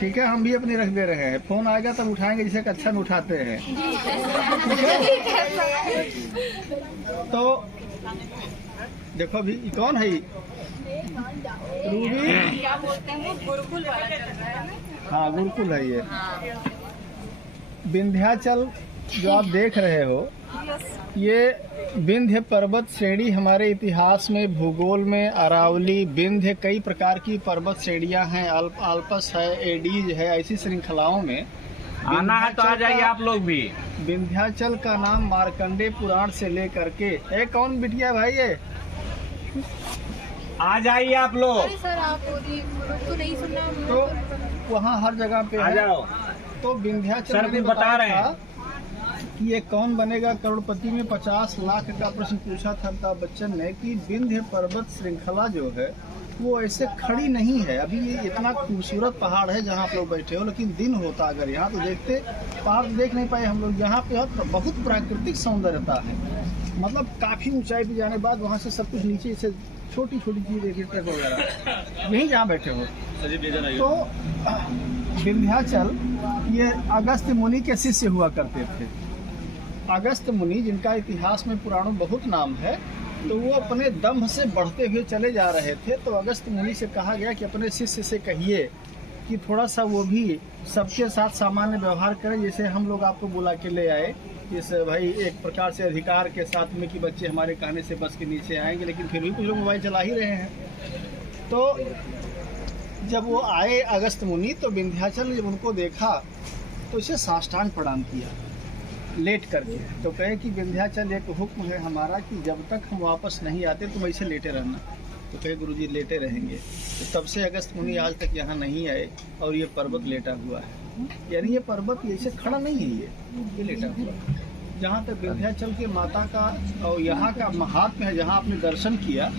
ठीक है, हम भी अपनी रख दे रहे हैं। फोन आएगा तब उठाएंगे, जिसे कच्छन उठाते हैं। तो देखो अभी कौन है रूबी, क्या बोलते हैं वो गुरुकुल वाला चल रहा है ना? हाँ गुरुकुल है ये। विंध्याचल जो आप देख रहे हो, ये विंध्य पर्वत श्रेणी हमारे इतिहास में, भूगोल में अरावली, विंध्य, कई प्रकार की पर्वत श्रेणियां हैं, आल्पस है, एडीज है, ऐसी श्रृंखलाओं में आना है तो आ जाइए आप लोग भी। विंध्याचल का नाम मार्कंडे पुराण से लेकर के कौन बिटिया भाई ये, आ जाइए आप लोग। सर आप तो नहीं सुनना तो वहाँ हर जगह पे आ है। जाओ। तो विंध्याचल सर मैंने भी बता बताया रहे हैं। था कि ये कौन बनेगा करोड़पति में 50 लाख का प्रश्न पूछा था अमिताभ बच्चन ने कि विंध्य पर्वत श्रृंखला जो है वो ऐसे खड़ी नहीं है। अभी ये इतना खूबसूरत पहाड़ है जहाँ आप लोग बैठे हो, लेकिन दिन होता अगर यहाँ तो देखते, पहाड़ देख नहीं पाए हम लोग। यहाँ पे बहुत प्राकृतिक सौंदर्यता है, मतलब काफी ऊंचाई पे जाने के बाद वहाँ से सब कुछ नीचे से छोटी छोटी चीज देखिए, ट्रक वगैरह, यहीं जहाँ बैठे हो। तो विंध्याचल ये अगस्त्य मुनि के शिष्य हुआ करते थे। अगस्त्य मुनि जिनका इतिहास में पुराणों बहुत नाम है, तो वो अपने दम्भ से बढ़ते हुए चले जा रहे थे। तो अगस्त्य मुनि से कहा गया कि अपने शिष्य से कहिए कि थोड़ा सा वो भी सबके साथ सामान्य व्यवहार करें, जैसे हम लोग आपको बुला के ले आए, इस भाई एक प्रकार से अधिकार के साथ में कि बच्चे हमारे कहने से बस के नीचे आएंगे, लेकिन फिर भी कुछ लोग मोबाइल चला ही रहे हैं। तो जब वो आए अगस्त्य मुनि, तो विंध्याचल ने जब उनको देखा तो इसे साष्टांग प्रणाम किया लेट करके। तो कहे कि विंध्याचल एक हुक्म है हमारा कि जब तक हम वापस नहीं आते तुम ऐसे लेटे रहना। तो कहे गुरुजी लेटे रहेंगे। तो तब से अगस्त्य मुनि आज तक यहाँ नहीं आए और ये पर्वत लेटा हुआ है। यानी ये पर्वत ऐसे खड़ा नहीं है, ये लेटा हुआ है। जहाँ तक विंध्याचल के माता का और यहाँ का महात्म्य है, जहाँ आपने दर्शन किया,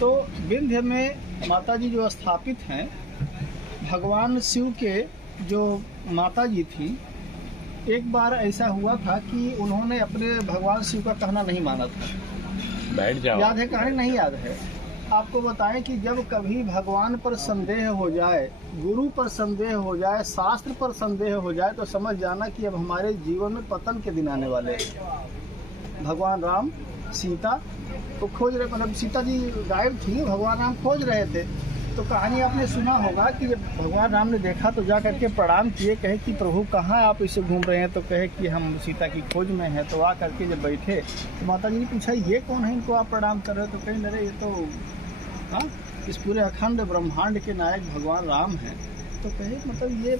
तो विंध्य में माता जी जो स्थापित हैं, भगवान शिव के जो माता जी थी, एक बार ऐसा हुआ था कि उन्होंने अपने भगवान शिव का कहना नहीं माना था। बैठ जाओ। याद है कहानी? नहीं याद है। आपको बताएं कि जब कभी भगवान पर संदेह हो जाए, गुरु पर संदेह हो जाए, शास्त्र पर संदेह हो जाए, तो समझ जाना कि अब हमारे जीवन में पतन के दिन आने वाले हैं। भगवान राम सीता को खोज रहे, मतलब सीता जी गायब थी, भगवान राम खोज रहे थे। तो कहानी आपने सुना होगा कि जब भगवान राम ने देखा तो जा करके प्रणाम किए, कहे कि प्रभु कहाँ आप इसे घूम रहे हैं? तो कहे कि हम सीता की खोज में हैं। तो आ करके जब बैठे तो माता जी ने पूछा ये कौन है, इनको आप प्रणाम कर रहे हो? तो कहीं अरे ये तो हाँ इस पूरे अखंड ब्रह्मांड के नायक भगवान राम हैं। तो कहे मतलब ये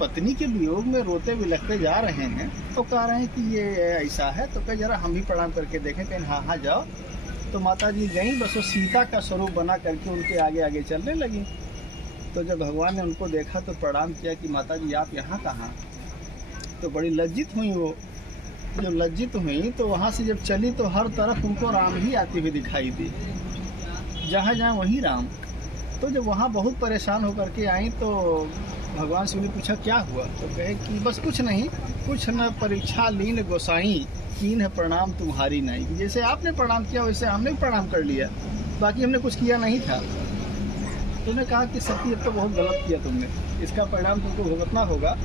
पत्नी के वियोग में रोते बिलखते जा रहे हैं, तो कह रहे हैं कि ये ऐसा है। तो कहे जरा हम भी प्रणाम करके देखें। कहीं हाँ हाँ जाओ। तो माता जी गई, बस वो सीता का स्वरूप बना करके उनके आगे आगे चलने लगी। तो जब भगवान ने उनको देखा तो प्रणाम किया कि माता जी आप यहाँ कहाँ? तो बड़ी लज्जित हुई वो। जब लज्जित हुई तो वहाँ से जब चली तो हर तरफ उनको राम ही आते हुए दिखाई दी, जहाँ जहाँ वहीं राम। तो जब वहाँ बहुत परेशान होकर के आई तो भगवान शिव ने पूछा क्या हुआ? तो कहे कि बस कुछ नहीं, कुछ न परीक्षा लीन गोसाई, कीन है प्रणाम तुम्हारी नहीं। कि जैसे आपने प्रणाम किया वैसे हमने भी प्रणाम कर लिया, बाकी हमने कुछ किया नहीं था। तुमने कहा कि सती अब तो बहुत गलत किया तुमने, इसका परिणाम तुमको भुगतना होगा।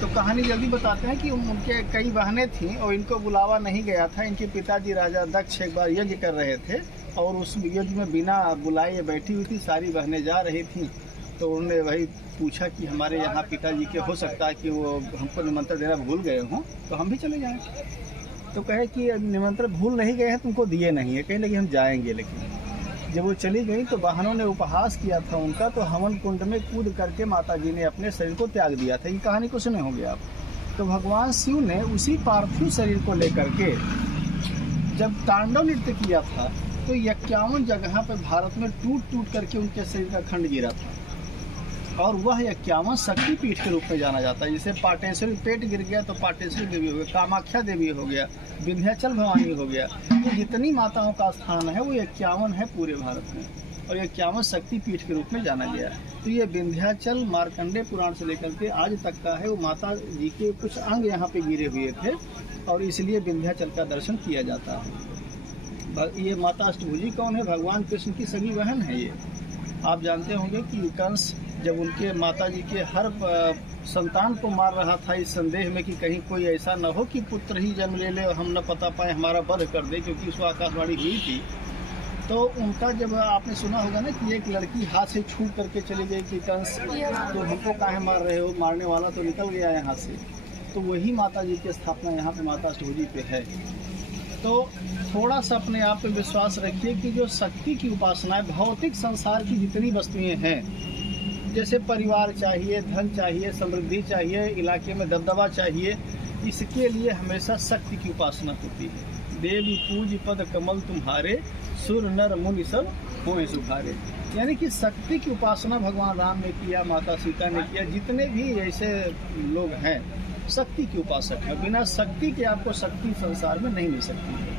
तो कहानी जल्दी बताते हैं कि उनके कई बहनें थीं और इनको बुलावा नहीं गया था। इनके पिताजी राजा दक्ष एक बार यज्ञ कर रहे थे और उस यज्ञ में बिना बुलाए बैठी हुई थी, सारी बहनें जा रही थीं। तो उन्होंने वही पूछा कि हमारे यहाँ पिताजी के हो सकता है कि वो हमको निमंत्रण देना भूल गए हों, तो हम भी चले जाएँ। तो कहे कि निमंत्रण भूल नहीं गए हैं, तुमको दिए नहीं है। कहीं लगी हम जाएंगे। लेकिन जब वो चली गई तो वाहनों ने उपहास किया था उनका, तो हवन कुंड में कूद करके माता जी ने अपने शरीर को त्याग दिया था। ये कहानी को सुने होंगे आप। तो भगवान शिव ने उसी पार्थिव शरीर को लेकर के जब तांडव नृत्य किया था तो 51 जगह पर भारत में टूट टूट करके उनके शरीर का खंड गिरा था। और वह 51 शक्तिपीठ के रूप में जाना जाता है। जैसे पाटेश्वरी पेट गिर गया तो पाटेश्वरी देवी हो गया, कामाख्या देवी हो गया, विंध्याचल भवानी हो गया। ये जितनी माताओं का स्थान है वो 51 है पूरे भारत में, और 51 शक्तिपीठ के रूप में जाना गया। तो ये विंध्याचल मार्कंडे पुराण से लेकर के आज तक का है। वो माता जी के कुछ अंग यहाँ पे गिरे हुए थे और इसलिए विंध्याचल का दर्शन किया जाता है। ये माता अष्टभुजी कौन है? भगवान कृष्ण की सगी बहन है। ये आप जानते होंगे कि कंस जब उनके माता जी के हर संतान को मार रहा था इस संदेह में कि कहीं कोई ऐसा न हो कि पुत्र ही जन्म ले ले और हम न पता पाए, हमारा वध कर दे, क्योंकि उसको आकाशवाणी हुई थी। तो उनका जब आपने सुना होगा ना कि एक लड़की हाथ से छूट करके चली गई कि कंस तो हमको काहे मार रहे हो, मारने वाला तो निकल गया यहाँ से। तो वही माता जी की स्थापना यहाँ पे माता अष्टभुजी पे है। तो थोड़ा सा अपने आप पे विश्वास रखिए कि जो शक्ति की उपासना है, भौतिक संसार की जितनी वस्तुएं हैं, जैसे परिवार चाहिए, धन चाहिए, समृद्धि चाहिए, इलाके में दबदबा चाहिए, इसके लिए हमेशा शक्ति की उपासना होती है। देवी पूज पद कमल तुम्हारे, सुर नर मुनि सब होए सुधारे। यानी कि शक्ति की उपासना भगवान राम ने किया, माता सीता ने किया, जितने भी ऐसे लोग हैं शक्ति के उपासक है। बिना शक्ति के आपको शक्ति संसार में नहीं मिल सकती।